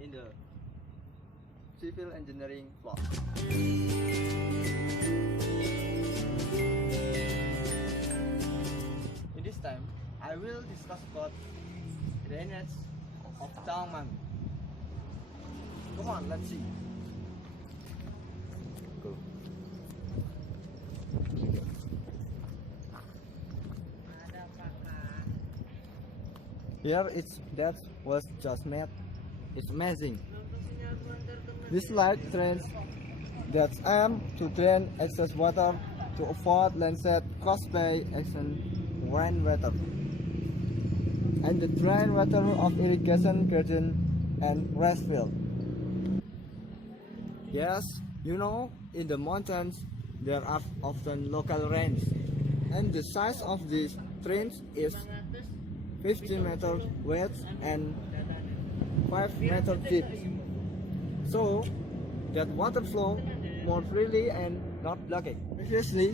in the civil engineering floor. In this time, I will discuss about drainage of tawangmanggu. Come on, let's see. Go. Here that was just made. It's amazing. This slide drains that aim to drain excess water to avoid landslide caused by excess rainwater, and the drain water of irrigation garden and rice field. Yes, you know, in the mountains there are often local rains, and the size of these drains is 50 meters wide and 5 meters deep, so that water flow more freely and not blocking. Previously,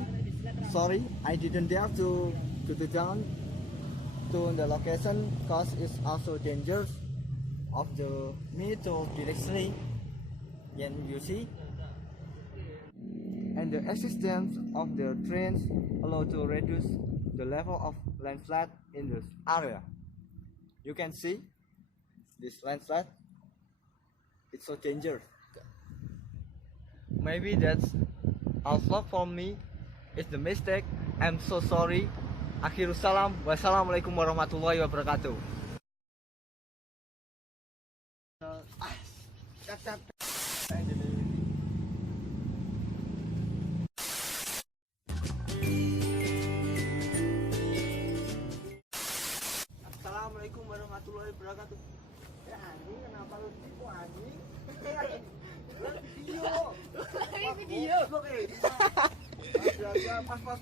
sorry, I didn't dare to go down to the location because it's also dangerous of the me to directly, and you see, and the existence of the drains allow to reduce the level of landslide in this area. You can see this landslide, it's so dangerous. Maybe that's also for me, it's the mistake. I'm so sorry. Akhirus salam. Wassalamualaikum warahmatullahi wabarakatuh. Assalamualaikum warahmatullahi wabarakatuh. Ya anjing, kenapa lu tipu anjing? Video. Video. Oke. Pas.